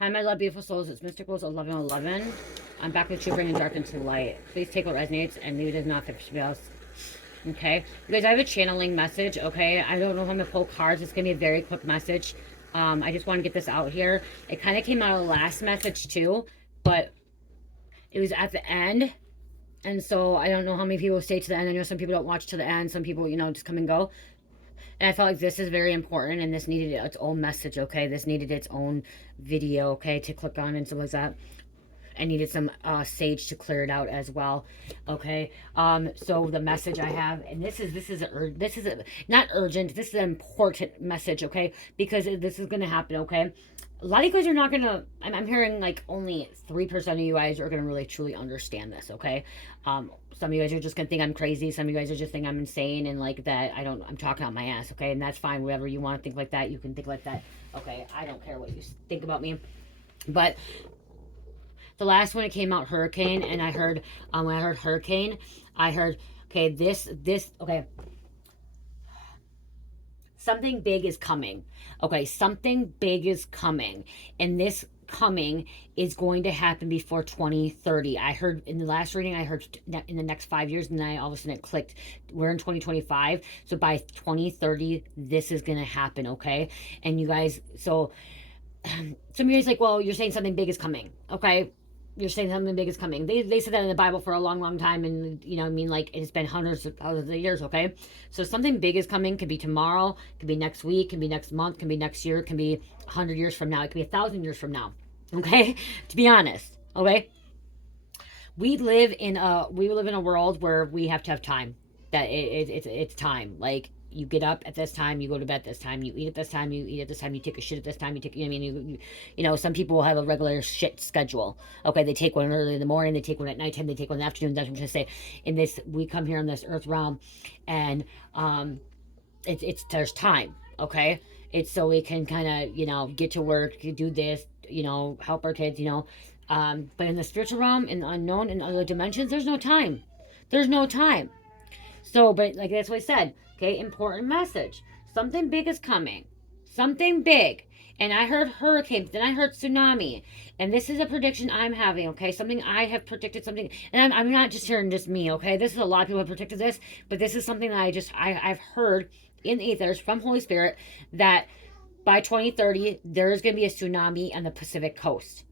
Hi, my love, beautiful souls. It's Mysticals 1111. I'm back with you, bringing dark into light. Please take what resonates and leave it as not for somebody else. Okay, you guys, I have a channeling message. Okay, I don't know how I'm gonna pull cards. It's gonna be a very quick message. I just want to get this out here. It kind of came out of the last message too, but it was at the end, and so I don't know how many people stay to the end. I know some people don't watch to the end. Some people, just come and go. And I felt like this is very important, and this needed its own message. Okay, this needed its own video. Okay, to click on and stuff like that. I needed some sage to clear it out as well. Okay. So the message I have, and this is not urgent. This is an important message. Okay, because this is gonna happen. Okay. A lot of you guys are not gonna. I'm hearing like only 3% of you guys are gonna really truly understand this. Okay. Some of you guys are just gonna think I'm crazy. Some of you guys are just think I'm insane and like that. I'm talking out my ass. Okay, and that's fine. Whatever you want to think like that, you can think like that. Okay. I don't care what you think about me, but the last one it came out hurricane, and I heard when I heard hurricane, I heard okay, this okay, something big is coming. Okay, something big is coming, and this coming is going to happen before 2030. I heard in the last reading, I heard in the next 5 years, and then all of a sudden it clicked. We're in 2025, so by 2030 this is going to happen. Okay, and you guys, so some of you guys like, well, you're saying something big is coming. Okay, you're saying something big is coming. They said that in the Bible for a long, long time, and I mean, like it's been hundreds of thousands of years. Okay, so something big is coming. Could be tomorrow, could be next week, could be next month, could be next year, could be 100 years from now, it could be 1,000 years from now. Okay, to be honest. Okay, we live in a world where we have to have time. That it's time. Like you get up at this time, you go to bed at this time, you eat at this time, you eat at this time, you take a shit at this time, you take. I mean, some people have a regular shit schedule. Okay, they take one early in the morning, they take one at nighttime, they take one in the afternoon. That's what I'm trying to say. In this, we come here on this earth realm, and it's there's time. Okay, it's so we can kind of get to work, do this, help our kids, but in the spiritual realm, in the unknown, in other dimensions, there's no time. There's no time. So, but like that's what I said. Okay, important message. Something big is coming. Something big. And I heard hurricane, then I heard tsunami. And this is a prediction I'm having, okay? Something I have predicted, something, and I'm not just hearing just me, okay? This is a lot of people have predicted this, but this is something that I've heard in the ethers from Holy Spirit that by 2030, there's going to be a tsunami on the Pacific coast.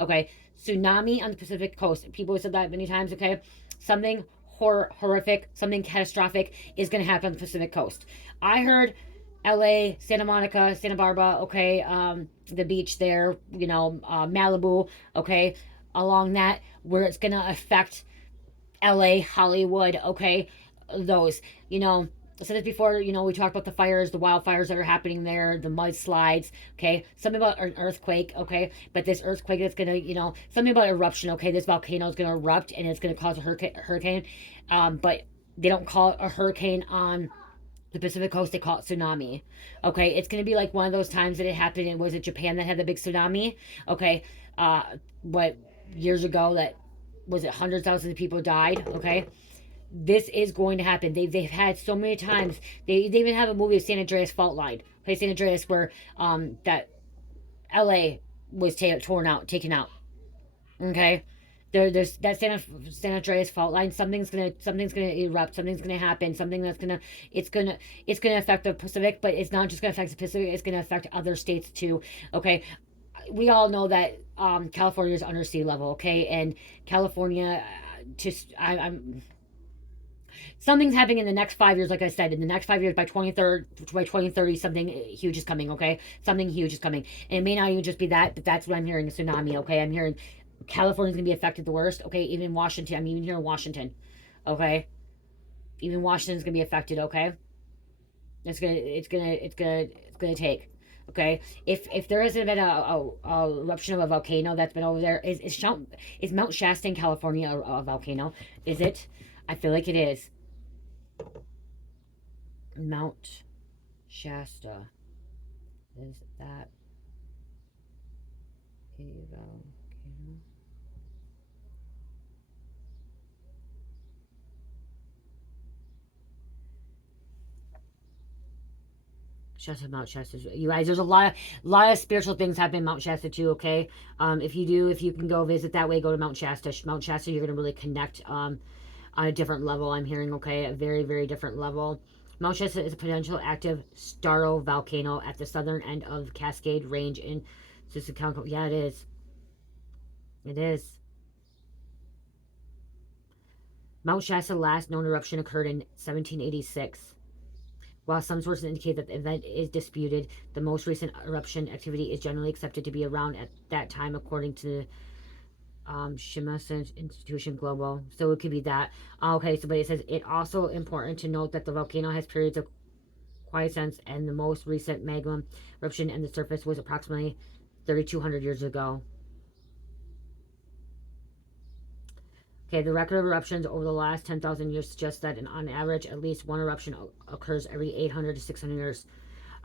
Okay, tsunami on the Pacific coast. People have said that many times. Okay, something horrific, something catastrophic is going to happen on the Pacific coast. I heard LA, Santa Monica, Santa Barbara, okay, the beach there, Malibu, okay, along that, where it's going to affect LA, Hollywood, okay, those, I said this before, we talked about the fires, the wildfires that are happening there, the mudslides, okay? Something about an earthquake, okay? But this earthquake that's gonna, something about eruption, okay? This volcano is gonna erupt and it's gonna cause a hurricane. But they don't call it a hurricane on the Pacific coast, they call it tsunami. Okay, it's gonna be like one of those times that it happened in, was it Japan that had the big tsunami? Okay, what, years ago, that was it, hundreds of thousands of people died, okay? This is going to happen. They've had so many times. They even have a movie of San Andreas Fault Line. Play San Andreas, where that L.A. was torn out, taken out. Okay, there's that San Andreas Fault Line. Something's gonna erupt. Something's gonna happen. Something that's gonna it's gonna affect the Pacific, but it's not just gonna affect the Pacific. It's gonna affect other states too. Okay, we all know that California is under sea level. Okay, and California, just I'm something's happening in the next 5 years. Like I said, in the next 5 years, by 2030, something huge is coming. Okay, something huge is coming, and it may not even just be that, but that's what I'm hearing. A tsunami. Okay, I'm hearing California's gonna be affected the worst. Okay, even Washington. I'm even hearing Washington. Okay, even Washington's gonna be affected. Okay, it's gonna take. Okay, if there hasn't been a eruption of a volcano that's been over there, is Mount Shasta in California a volcano? Is it? I feel like it is. Mount Shasta. Is that a volcano? Shasta, Mount Shasta. You guys, there's a lot of spiritual things happen in Mount Shasta too. Okay, if you can go visit that way, go to Mount Shasta. Mount Shasta, you're gonna really connect on a different level. I'm hearing, okay, a very very different level. Mount Shasta is a potential active volcano at the southern end of Cascade Range in Sisakanko. Yeah, it is. It is. Mount Shasta's last known eruption occurred in 1786. While some sources indicate that the event is disputed, the most recent eruption activity is generally accepted to be around at that time, according to Shimasa Institution Global. So it could be that. Okay, so but it says it also important to note that the volcano has periods of quiescence, and the most recent magma eruption in the surface was approximately 3,200 years ago. Okay, the record of eruptions over the last 10,000 years suggests that on average, at least one eruption occurs every 800 to 600 years.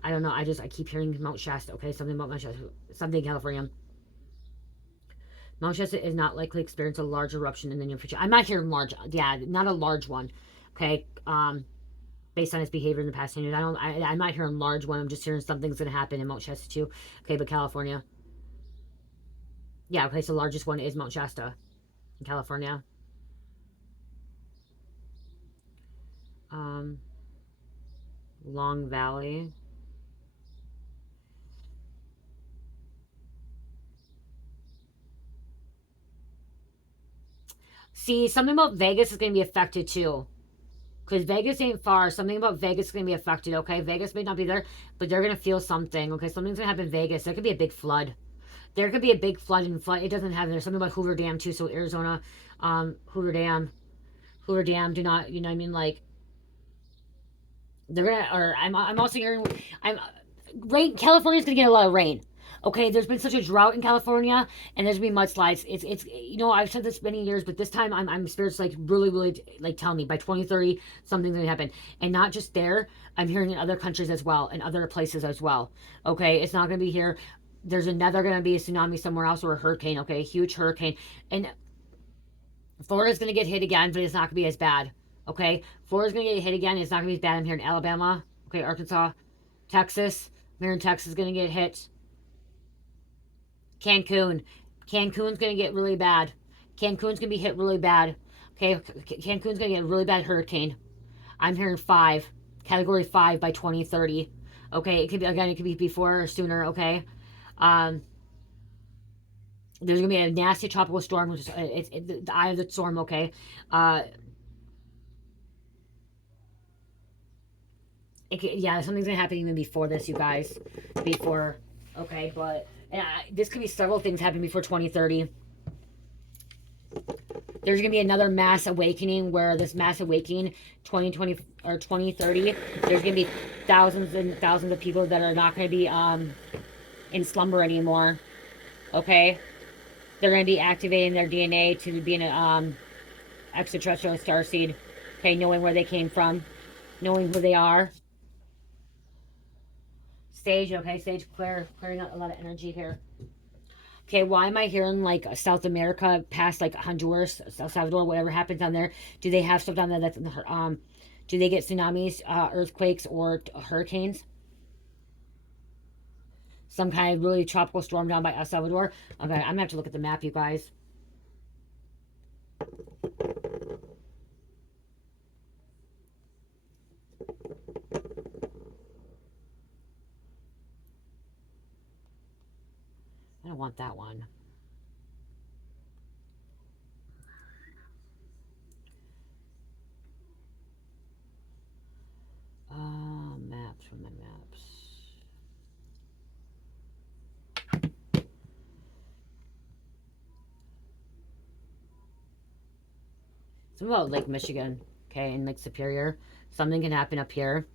I don't know. I keep hearing Mount Shasta. Okay, something about Mount Shasta. Something in California. Mount Shasta is not likely to experience a large eruption in the near future. I'm not hearing large. Yeah, not a large one. Okay. Based on its behavior in the past 10 years, I'm not hearing large one. I'm just hearing something's going to happen in Mount Shasta too. Okay, but California. Yeah. Okay, so the largest one is Mount Shasta in California. Um, Long Valley. See, something about Vegas is going to be affected too. Because Vegas ain't far. Something about Vegas is going to be affected, okay? Vegas may not be there, but they're going to feel something, okay? Something's going to happen in Vegas. There could be a big flood. There could be a big flood and flood. It doesn't have, there's something about Hoover Dam too. So Arizona, Hoover Dam, do not, you know what I mean? Like, they're going to, or I'm also hearing, rain, California's going to get a lot of rain. Okay, there's been such a drought in California, and there's gonna be mudslides. It's I've said this many years, but this time I'm spirits like really like telling me by 2030 something's gonna happen, and not just there. I'm hearing in other countries as well, and other places as well. Okay, it's not gonna be here. There's another gonna be a tsunami somewhere else or a hurricane. Okay, a huge hurricane, and Florida's gonna get hit again, but it's not gonna be as bad. Okay, Florida's gonna get hit again. It's not gonna be as bad. I'm here in Alabama. Okay, Arkansas, Texas. I'm here in Texas is gonna get hit. Cancun. Cancun's going to get really bad. Cancun's going to be hit really bad. Okay, Cancun's going to get a really bad hurricane. I'm hearing 5, category 5 by 2030. Okay, it could be, again, it could be before or sooner, okay? There's going to be a nasty tropical storm, which is the eye of the storm, okay? Yeah, something's going to happen even before this, you guys. Before, okay, but this could be several things happening before 2030. There's going to be another mass awakening where this mass awakening 2020 or 2030, there's going to be thousands and thousands of people that are not going to be in slumber anymore. Okay? They're going to be activating their DNA to be an extraterrestrial starseed. Okay, knowing where they came from, knowing who they are. Sage, okay, sage clearing out a lot of energy here. Okay, why am I hearing like South America past like Honduras, El Salvador, whatever happens down there? Do they have stuff down there that's do they get tsunamis, earthquakes, or hurricanes? Some kind of really tropical storm down by El Salvador? Okay, I'm gonna have to look at the map, you guys. I don't want that one. Maps from my maps. Something about Lake Michigan, okay, and Lake Superior. Something can happen up here.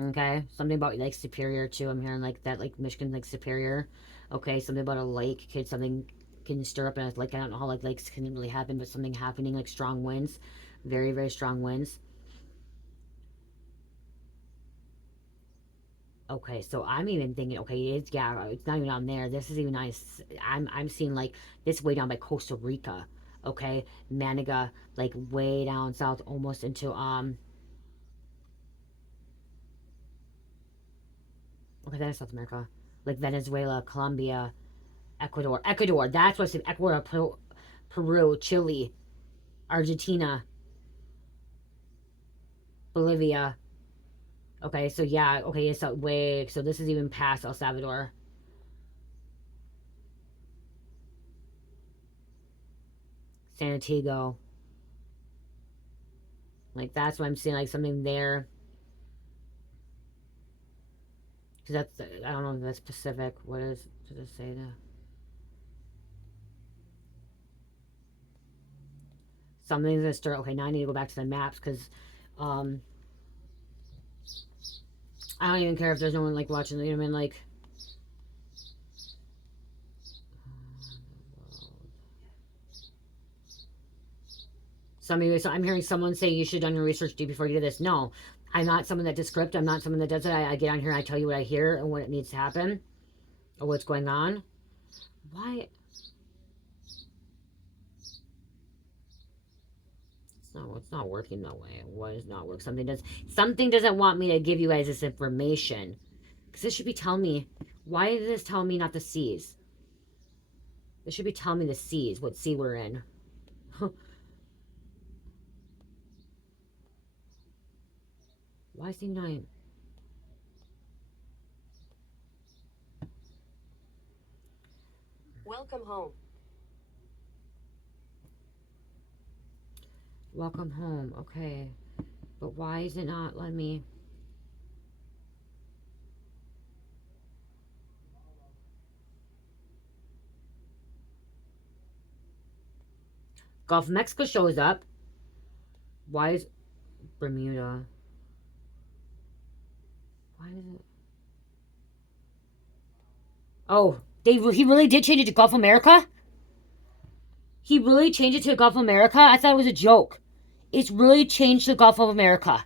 Okay, something about Lake Superior too. I'm hearing like that, like Michigan, Lake Superior. Okay, something about a lake. Could something can stir up in a lake? I don't know how like lakes can really happen, but something happening like strong winds, very very strong winds. Okay, so I'm even thinking, okay, it's yeah, it's not even on there. This is even nice. I'm seeing like this way down by Costa Rica. Okay, Maniga, like way down south, almost into Okay, that is South America. Like Venezuela, Colombia, Ecuador. Ecuador, that's what I said. Ecuador, Peru, Chile, Argentina, Bolivia. Okay, so yeah, okay, it's way, so this is even past El Salvador. San Antonio. Like, that's what I'm seeing, like, something there. Because that's, I don't know if that's Pacific. What is, does it say there? Something's gonna start. Okay, now I need to go back to the maps because um, I don't even care if there's no one, like, watching, you know what I mean? Like, so I'm hearing someone say you should have done your research deep before you did this. No, I'm not someone that does script. I'm not someone that does it. I get on here and I tell you what I hear and what it needs to happen or what's going on. Why? No, it's not working that way. What does not work? Something doesn't want me to give you guys this information. Because this should be telling me. Why did this tell me not the C's? This should be telling me the C's, what C we're in. Why is he not? Welcome home. Welcome home. Okay. But why is it not letting me? Gulf of Mexico shows up. Why is Bermuda? Why is it? Oh, he really did change it to Gulf of America? He really changed it to Gulf of America? I thought it was a joke. It's really changed to Gulf of America.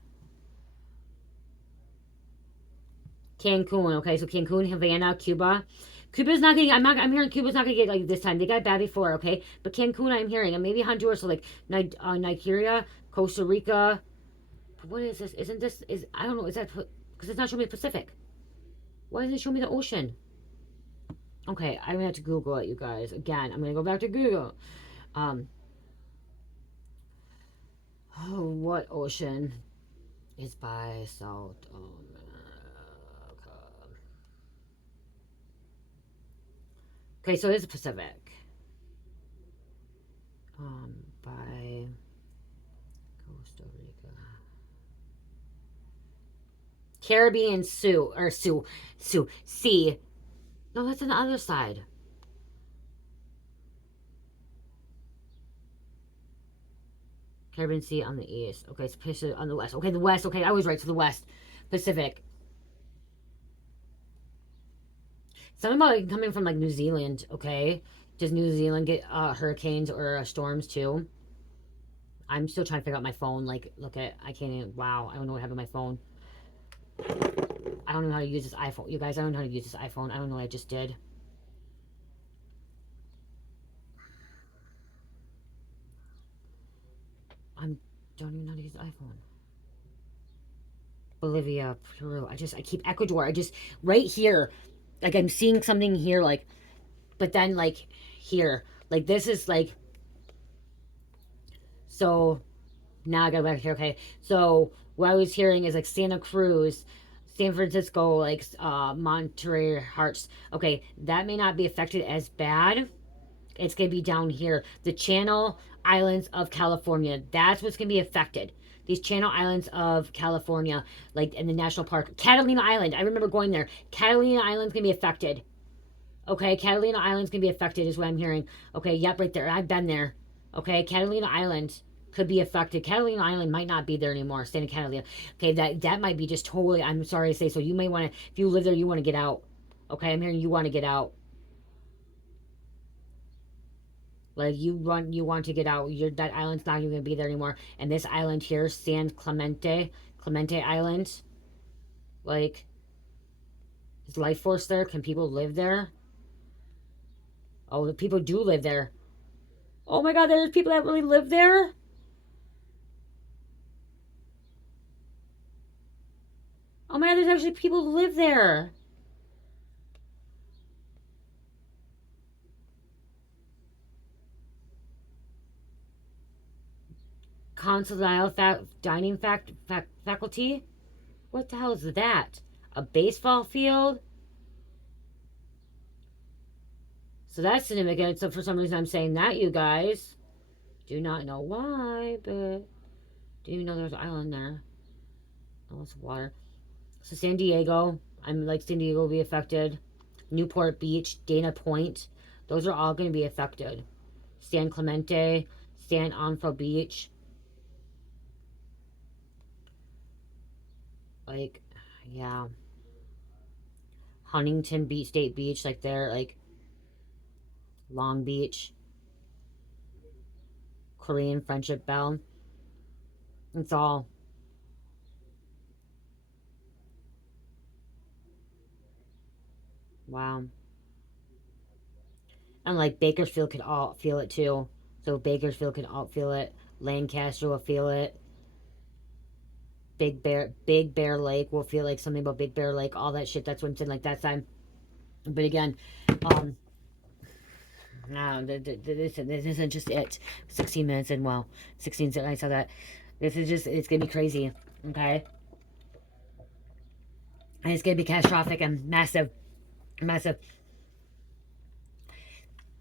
Cancun. Okay, so Cancun, Havana, Cuba. Cuba's not gonna. I'm hearing Cuba's not gonna get like this time. They got bad before. Okay, but Cancun, I'm hearing, and maybe Honduras. So like Nigeria, Costa Rica. What is this? Isn't this? Is I don't know. Is that because it's not showing me the Pacific? Why doesn't it show me the ocean? Okay, I'm gonna have to Google it, you guys. Again, I'm gonna go back to Google. Oh, what ocean is by South America? Okay, so it is the Pacific. By Costa Rica. Caribbean Sea. No, that's on the other side. Caribbean Sea on the east. Okay, so Pacific on the west. Okay, the west. Okay, I was right. To the west. Pacific. Something about like, coming from like New Zealand. Okay, does New Zealand get hurricanes or storms too? I'm still trying to figure out my phone. Like, look at I can't even. Wow, I don't know what happened to my phone. I don't know how to use this iPhone. You guys, I don't know how to use this iPhone. I don't know what I just did. I don't even know how to use the iPhone. Bolivia, Peru. I keep Ecuador. Right here. Like, I'm seeing something here, like, but then, like, here. Like, this is, like, so, now I gotta go back here, okay. So, what I was hearing is, like, Santa Cruz, San Francisco, like, Monterey, Hearts. Okay, that may not be affected as bad. It's gonna be down here. The Channel Islands of California. That's what's gonna be affected. These Channel Islands of California, like in the national park. Catalina Island. I remember going there. Catalina Island's gonna be affected. Okay, Catalina Island's gonna be affected, is what I'm hearing. Okay, yep, right there. I've been there. Okay, Catalina Island could be affected. Catalina Island might not be there anymore. Staying in Catalina. Okay, that might be just totally. I'm sorry to say. So you may want to, if you live there, you want to get out. Okay, I'm hearing you want to get out. Like you want to get out. That island's not even gonna be there anymore. And this island here, San Clemente Island, like, is life force there? Can people live there? Oh, the people do live there. Oh my God, there's people that really live there. Oh my God, there's actually people who live there. dining faculty. What the hell is that? A baseball field? So that's significant. So for some reason I'm saying that, you guys. Do not know why, but didn't even know there was an island there. Oh, it's water. So San Diego. I'm like, San Diego will be affected. Newport Beach, Dana Point. Those are all going to be affected. San Clemente, San Onofre Beach. Like, yeah. Huntington Beach, State Beach, like there, like Long Beach. Korean Friendship Bell. It's all. Wow. And like Bakersfield could all feel it too. So Bakersfield could all feel it. Lancaster will feel it. Big Bear Lake will feel like something about Big Bear Lake. All that shit. That's what I'm saying. Like that time. But again, no, this isn't just it. 16 minutes in. Well, 16. I saw that. This is just. It's gonna be crazy. Okay. And it's gonna be catastrophic and massive, massive.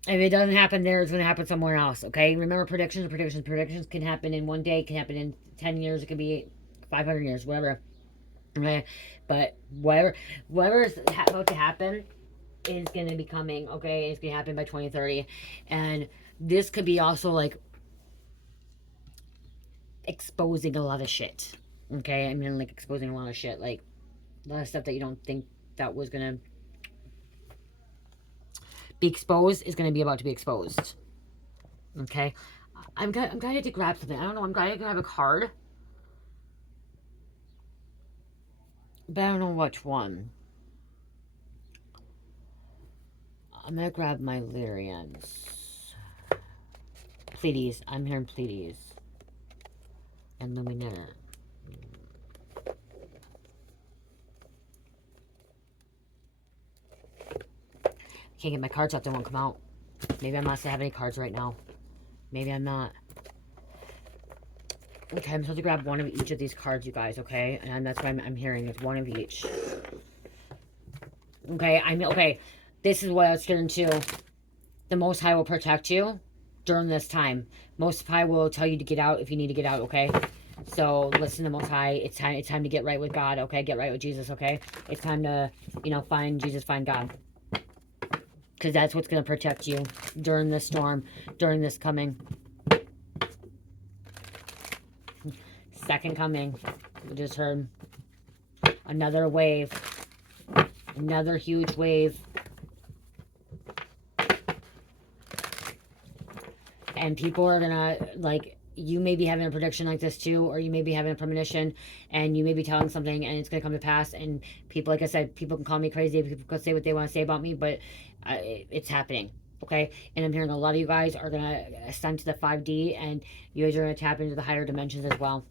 If it doesn't happen there, it's going to happen somewhere else, okay? Remember predictions. Predictions can happen in one day. It can happen in 10 years. It could be 500 years, whatever. Okay? But whatever is about to happen is going to be coming, okay? It's going to happen by 2030. And this could be also, like, exposing a lot of shit, okay? I mean, like, exposing a lot of shit. Like, a lot of stuff that you don't think that was going to be exposed is going to be about to be exposed. Okay, I'm going to grab something. I don't know. I'm going to grab a card, but I don't know which one. I'm going to grab my Lyrians. Pleiades. I'm hearing Pleiades. And Luminaire. Can't get my cards out, they won't come out. Maybe I'm not supposed to have any cards right now. Maybe I'm not. Okay, I'm supposed to grab one of each of these cards, you guys, okay? And that's what I'm hearing. It's one of each. Okay, okay. This is what I was hearing too. The Most High will protect you during this time. Most High will tell you to get out if you need to get out, okay? So listen to Most High. It's time to get right with God, okay? Get right with Jesus, okay? It's time to, find Jesus, find God. Because that's what's going to protect you during this storm, during this coming. Second coming. We just heard another wave. Another huge wave. And people are going to, like, you may be having a prediction like this too, or you may be having a premonition, and you may be telling something, and it's going to come to pass. And people, like I said, people can call me crazy, people can say what they want to say about me, but it's happening, okay? And I'm hearing a lot of you guys are going to ascend to the 5D, and you guys are going to tap into the higher dimensions as well.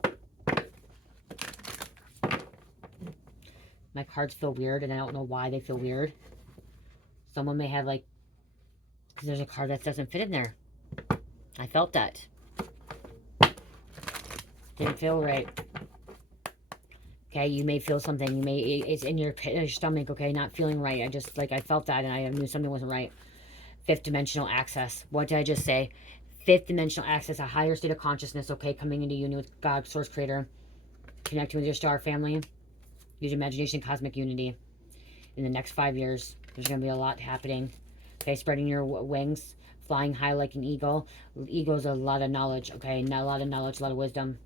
My cards feel weird, and I don't know why they feel weird. Someone may have, like, because there's a card that doesn't fit in there. I felt that. Didn't feel right. Okay, you may feel something. You may, it's in your stomach, okay, not feeling right. I felt that, and I knew something wasn't right. Fifth dimensional access. What did I just say? Fifth dimensional access, a higher state of consciousness, okay, coming into union with God, Source Creator. Connecting with your star family. Use your imagination, cosmic unity. In the next 5 years, there's going to be a lot happening. Okay, spreading your wings, flying high like an eagle. Eagle's a lot of knowledge, okay? Not a lot of knowledge, a lot of wisdom.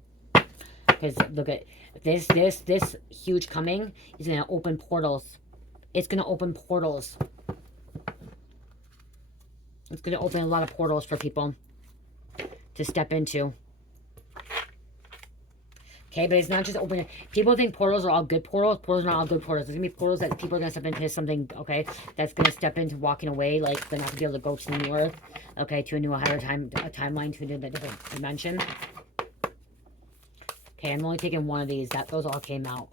Because look at this huge coming is going to open portals. It's going to open portals. It's going to open a lot of portals for people to step into. Okay, but it's not just open. People think portals are all good portals. Portals are not all good portals. There's going to be portals that people are going to step into something, okay, that's going to step into walking away. Like, they're not going to be able to go to the new earth, okay, to a new higher timeline, to a different dimension. Okay, I'm only taking one of these. Those all came out.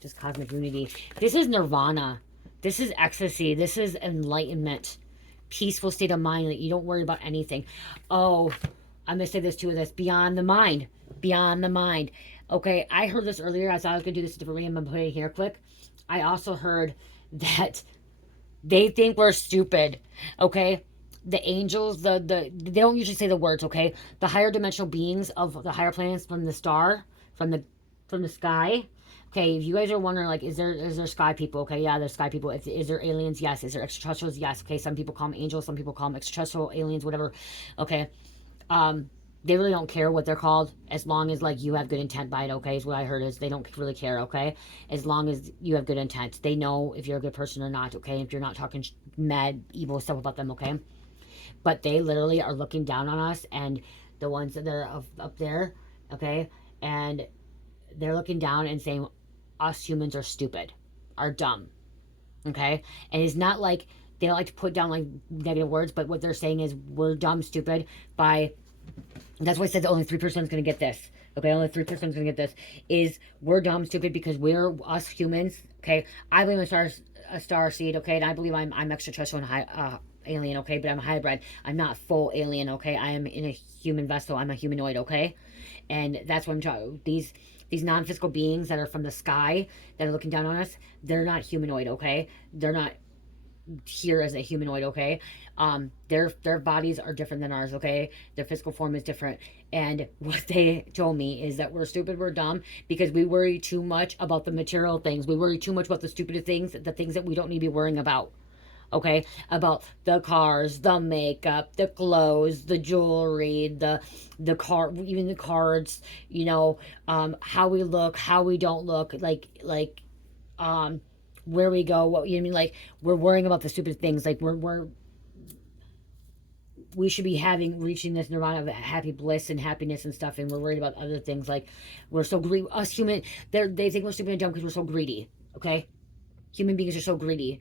Just cosmic unity. This is nirvana. This is ecstasy. This is enlightenment. Peaceful state of mind that you don't worry about anything. Oh, I'm going to say this too, that's beyond the mind. Beyond the mind. Okay, I heard this earlier. I thought I was going to do this a different way. I'm going to put it here quick. I also heard that they think we're stupid. Okay? The angels, they don't usually say the words, okay? The higher dimensional beings of the higher planets from the star, from the sky. Okay, if you guys are wondering, like, is there sky people? Okay, yeah, there's sky people. Is there aliens? Yes. Is there extraterrestrials? Yes. Okay, some people call them angels, some people call them extraterrestrial aliens, whatever. Okay, they really don't care what they're called as long as like you have good intent by it. Okay, is what I heard, is they don't really care. Okay, as long as you have good intent, they know if you're a good person or not. Okay, if you're not talking mad evil stuff about them. Okay, but they literally are looking down on us, and the ones that are up there. Okay, and they're looking down and saying us humans are stupid, are dumb. Okay, and it's not like they don't like to put down like negative words, but what they're saying is we're dumb, stupid. By That's why I said that only 3% is going to get this. Okay, only 3% is going to get this. Is we're dumb, stupid because we're us humans. Okay, I believe in a star seed. Okay, and I believe I'm extraterrestrial and alien. Okay, but I'm a hybrid. I'm not full alien. Okay, I am in a human vessel. I'm a humanoid. Okay, and that's what I'm talking. These non-physical beings that are from the sky that are looking down on us, they're not humanoid. Okay, they're not here as a humanoid. Okay, their bodies are different than ours. Okay, their physical form is different, and what they told me is that we're stupid, we're dumb because we worry too much about the material things. We worry too much about the stupid things, the things that we don't need to be worrying about. Okay, about the cars, the makeup, the clothes, the jewelry, the car, even the cards, how we look, how we don't look, um where we go, what you know what I mean, like we're worrying about the stupid things, like we should be reaching this nirvana of happy bliss and happiness and stuff, and we're worried about other things, like we're so greedy. Us human, they think we're stupid and dumb because we're so greedy. Okay, human beings are so greedy.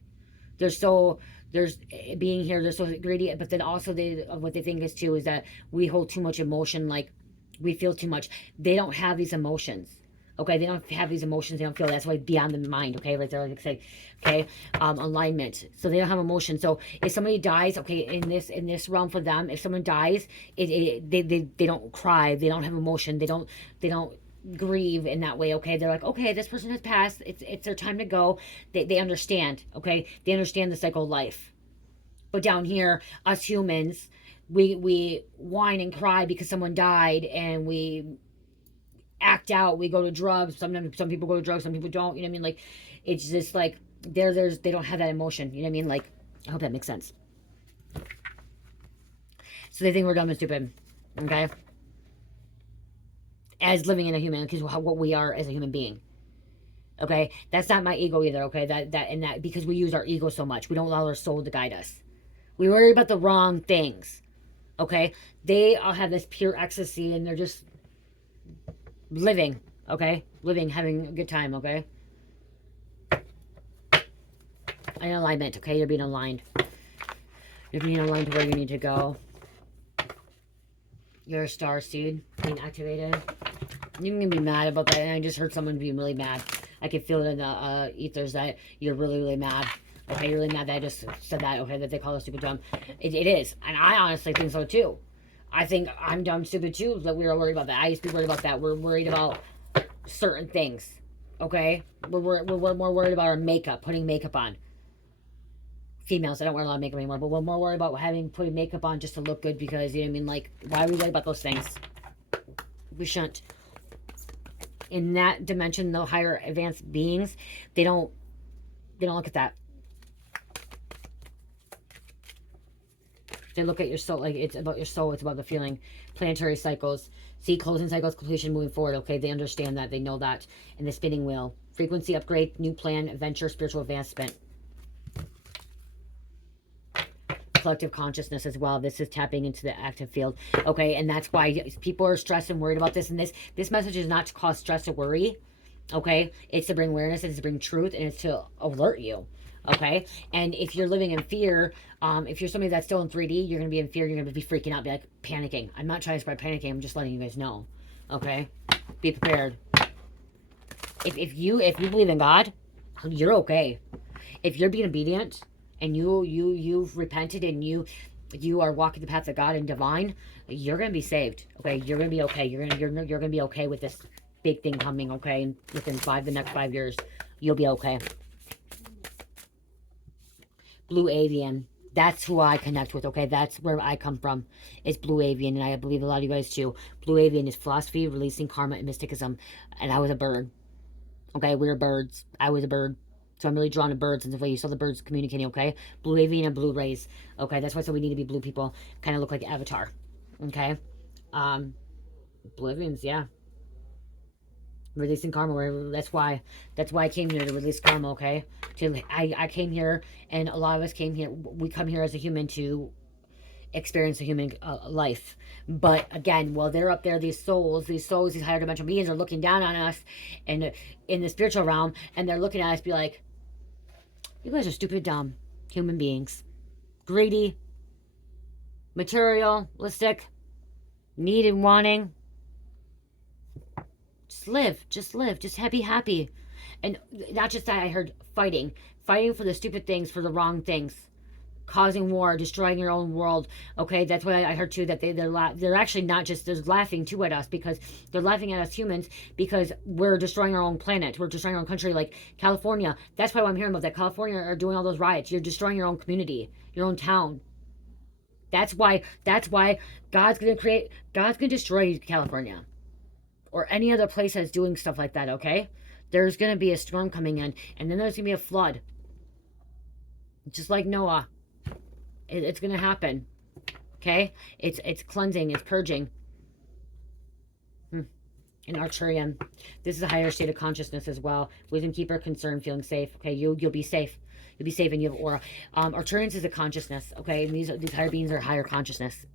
They're so there's being here, they're so greedy, but then also what they think is too is that we hold too much emotion, like we feel too much. They don't have these emotions. Okay, they don't have these emotions. They don't feel. That's why beyond the mind. Okay, right there, like I say. Okay, alignment. So they don't have emotion. So if somebody dies, okay, in this realm for them, if someone dies, they don't cry. They don't have emotion. They don't grieve in that way. Okay, they're like, okay, this person has passed. It's their time to go. They understand. Okay, they understand the cycle of life. But down here, us humans, we whine and cry because someone died, and we act out. We go to drugs. Sometimes some people go to drugs, some people don't. You know what I mean? Like, it's just like they don't have that emotion. You know what I mean? Like, I hope that makes sense. So they think we're dumb and stupid. Okay, as living in a human, because what we are as a human being. Okay, that's not my ego either. Okay, that because we use our ego so much, we don't allow our soul to guide us. We worry about the wrong things. Okay, they all have this pure ecstasy, and they're just living. Okay, living, having a good time. Okay, in alignment. Okay, you're being aligned. You're being aligned to where you need to go. You're a star seed being activated. You can be mad about that, and I just heard someone being really mad. I can feel it in the ethers that you're really, really mad. Okay, you're really mad that I just said that. Okay, that they call us stupid dumb. It is, and I honestly think so too. I think I'm dumb, stupid too. That we are worried about that. I used to be worried about that. We're worried about certain things. Okay, we're more worried about our makeup, putting makeup on. Females, I don't wear a lot of makeup anymore, but we're more worried about putting makeup on just to look good because, you know what I mean? Like, why are we worried about those things? We shouldn't. In that dimension, the higher advanced beings, they don't look at that. They look at your soul, like it's about your soul, it's about the feeling. Planetary cycles. See, closing cycles, completion, moving forward. Okay, they understand that, they know that. And the spinning wheel. Frequency upgrade, new plan, adventure, spiritual advancement. Collective consciousness as well. This is tapping into the active field. Okay, and that's why people are stressed and worried about this. And this message is not to cause stress or worry. Okay, it's to bring awareness, it's to bring truth, and it's to alert you. Okay, and if you're living in fear, if you're somebody that's still in 3D, you're gonna be in fear. You're gonna be freaking out, be like panicking. I'm not trying to spread panicking. I'm just letting you guys know. Okay, be prepared. If you believe in God, you're okay. If you're being obedient and you've repented and you are walking the path of God and divine, you're gonna be saved. Okay, you're gonna be okay. You're gonna be okay with this big thing coming. Okay, and within the next 5 years, you'll be okay. Blue Avian. That's who I connect with, okay? That's where I come from. It's Blue Avian, and I believe a lot of you guys too. Blue Avian is philosophy, releasing karma, and mysticism. And I was a bird. Okay, we were birds. I was a bird. So I'm really drawn to birds and the way you saw the birds communicating, okay? Blue Avian and blue rays. Okay, that's why I said we need to be blue people. Kind of look like Avatar. Okay? Blue Avians, yeah. Releasing karma, that's why I came here, to release karma. Okay, I came here, and a lot of us came here, we come here as a human to experience a human life. But again, while they're up there, these higher dimensional beings are looking down on us, and in the spiritual realm, and they're looking at us, be like, you guys are stupid, dumb human beings, greedy, materialistic, need and wanting. Just live, just happy. And not just that, I heard fighting for the stupid things, for the wrong things, causing war, destroying your own world. Okay, that's what I heard too, that they're actually not just, they're laughing too at us, because they're laughing at us humans because we're destroying our own planet, we're destroying our own country. Like California, that's why I'm hearing about that. California are doing all those riots. You're destroying your own community, your own town. That's why God's gonna destroy California or any other place that's doing stuff like that, okay? There's going to be a storm coming in, and then there's going to be a flood. Just like Noah. It's going to happen, okay? It's cleansing, it's purging. And Arcturian. This is a higher state of consciousness as well. Wisdom keeper, concern, feeling safe. Okay, you'll be safe. You'll be safe, and you have aura. Arcturians is a consciousness, okay? And these higher beings are higher consciousness.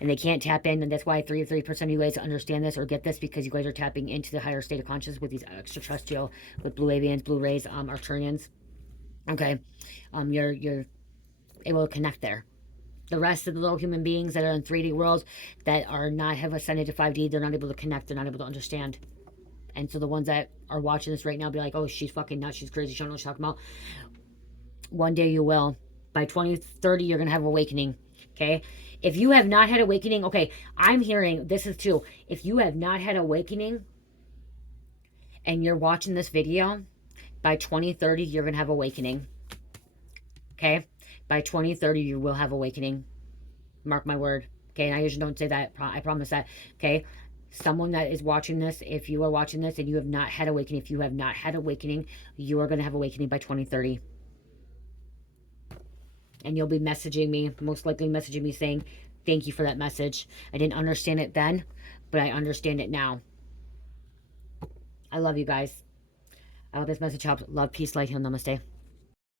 And they can't tap in, and that's why 3% of you guys understand this or get this, because you guys are tapping into the higher state of consciousness with these extraterrestrial, with blue avians, blue rays, Arcturians. Okay, you're able to connect there. The rest of the little human beings that are in 3D worlds that have ascended to 5D, they're not able to connect, they're not able to understand. And so the ones that are watching this right now be like, oh, she's fucking nuts, she's crazy, she don't know what she's talking about. One day you will. By 2030, you're gonna have awakening. Okay, if you have not had awakening, okay, I'm hearing this is too. If you have not had awakening and you're watching this video, by 2030, you're going to have awakening. Okay, by 2030, you will have awakening. Mark my word. Okay, and I usually don't say that. I promise that. Okay, someone that is watching this, if you are watching this and you have not had awakening, if you have not had awakening, you are going to have awakening by 2030. And you'll be messaging me, most likely messaging me saying, thank you for that message. I didn't understand it then, but I understand it now. I love you guys. I hope this message helped. Love, peace, light, heal, namaste.